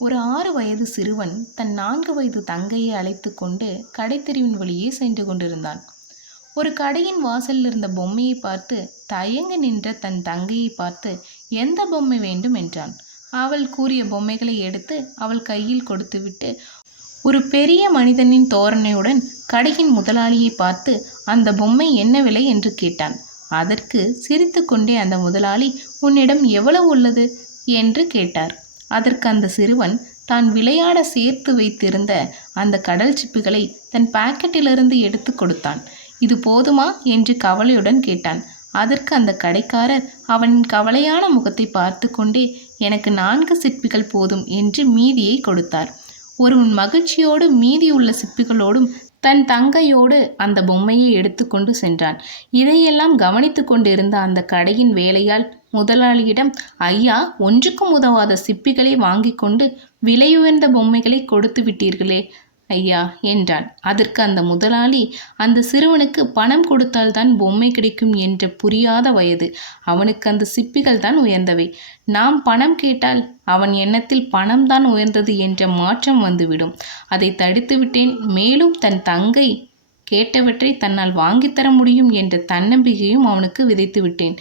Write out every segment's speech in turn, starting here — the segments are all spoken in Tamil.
ஒரு 6 வயது சிறுவன் தன் 4 வயது தங்கையை அழைத்து கொண்டு கடைத்தெருவின் வழியே சென்று கொண்டிருந்தான். ஒரு கடையின் வாசலில் இருந்த பொம்மையை பார்த்து தயங்கி நின்ற தன் தங்கையை பார்த்து எந்த பொம்மை வேண்டும் என்றான். அவள் கூறிய பொம்மைகளை எடுத்து அவள் கையில் கொடுத்துவிட்டு ஒரு பெரிய மனிதனின் தோரணையுடன் கடையின் முதலாளியை பார்த்து அந்த பொம்மை என்ன விலை என்று கேட்டான். அதற்கு சிரித்து கொண்டே அந்த முதலாளி, உன்னிடம் எவ்வளவு உள்ளது என்று கேட்டார். அதற்கு அந்த சிறுவன் தான் விளையாட சேர்த்து வைத்திருந்த அந்த கடல் சிப்பிகளை தன் பாக்கெட்டிலிருந்து எடுத்து கொடுத்தான். இது போதுமா என்று கவலையுடன் கேட்டான். அதற்கு அந்த கடைக்காரர் அவனின் கவலையான முகத்தை பார்த்து கொண்டே, எனக்கு 4 சிப்பிகள் போதும் என்று மீதியை கொடுத்தார். ஒருவன் மகிழ்ச்சியோடு மீதியுள்ள சிப்பிகளோடும் தன் தங்கையோடு அந்த பொம்மையை எடுத்துக்கொண்டு சென்றான். இதையெல்லாம் கவனித்து கொண்டிருந்த அந்த கடையின் வேலையாள் முதலாளியிடம், ஐயா, ஒன்றுக்கும் உதவாத சிப்பிகளை வாங்கி கொண்டு விலையுயர்ந்த பொம்மைகளை கொடுத்து விட்டீர்களே ஐயா என்றான். அதற்கு அந்த முதலாளி, அந்த சிறுவனுக்கு பணம் கொடுத்தால்தான் பொம்மை கிடைக்கும் என்ற புரியாத வயது. அவனுக்கு அந்த சிப்பிகள் தான் உயர்ந்தவை. நாம் பணம் கேட்டால் அவன் எண்ணத்தில் பணம்தான் உயர்ந்தது என்ற மாற்றம் வந்துவிடும். அதை தடுத்து விட்டேன். மேலும் தன் தங்கை கேட்டவற்றை தன்னால் வாங்கித்தர முடியும் என்ற தன்னம்பிக்கையும் அவனுக்கு விதைத்து விட்டேன்.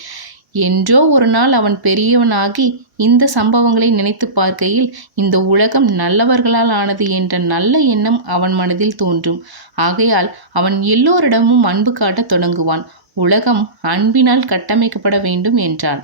என்றோ ஒரு நாள் அவன் பெரியவனாகி இந்த சம்பவங்களை நினைத்து பார்க்கையில் இந்த உலகம் நல்லவர்களால் ஆனது என்ற நல்ல எண்ணம் அவன் மனதில் தோன்றும். ஆகையால் அவன் எல்லோரிடமும் அன்பு காட்டத் தொடங்குவான். உலகம் அன்பினால் கட்டமைக்கப்பட வேண்டும் என்றான்.